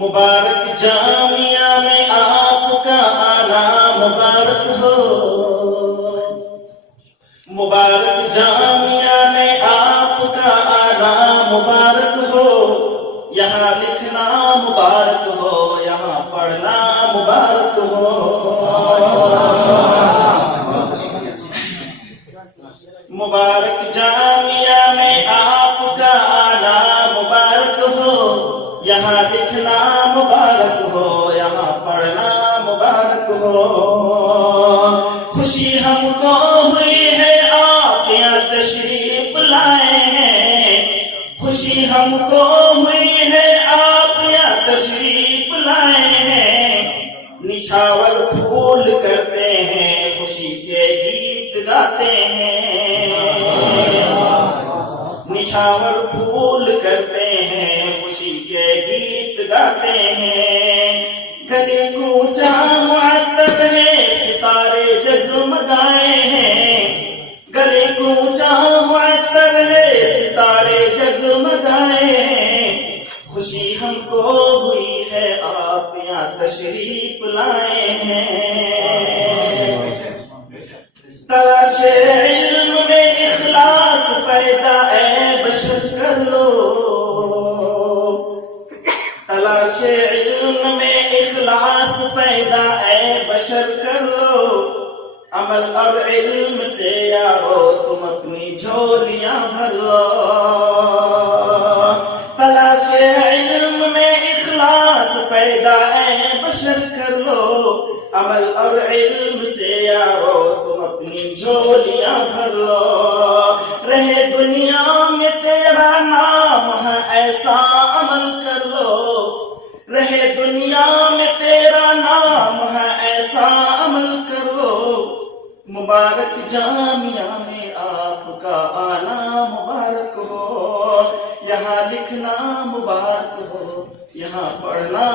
مبارک جامعہ میں آپ کا آنا مبارک ہو، مبارک جامعہ میں آپ کا آنا مبارک ہو، یہاں لکھنا مبارک ہو، یہاں پڑھنا مبارک ہو۔ مبارک جامعہ میں آپ کا آنا مبارک ہو، یہاں لکھنا مبارک ہو، یہاں پڑھنا مبارک ہو۔ خوشی ہم کو ہوئی ہے آپ یہاں تشریف لائے ہیں، خوشی ہم کو ہوئی ہے آپ یہاں تشریف لائے ہیں۔ نچھاور پھول کرتے ہیں، خوشی کے گیت گاتے ہیں، نچھاور پھول کرتے ہیں، خوشی کے گیت گاتے ہیں۔ گلے کوچا معطر ہے، ستارے جگمگائے ہیں، گلے کوچا معطر ہے، ستارے جگمگائے ہیں۔ خوشی ہم کو ہوئی ہے آپ یہاں تشریف لائے ہیں۔ تلاش علم میں اخلاص پیدا اے بشر کر لو، تلاش علم میں اخلاص پیدا اے بشر کر لو۔ عمل اور علم سے یارو تم اپنی جھولیاں بھر لو، تلاش علم میں اخلاص پیدا اے بشر کر لو۔ عمل اور علم سے یارو تم اپنی جھولیاں بھر لو۔ رہے دنیا میں تیرا نام ہے ایسا عمل کر لو، رہے دنیا میں تیرا نام ہے ایسا عمل کر لو۔ مبارک جامعہ میں آپ کا آنا مبارک ہو، یہاں لکھنا مبارک ہو، یہاں پڑھنا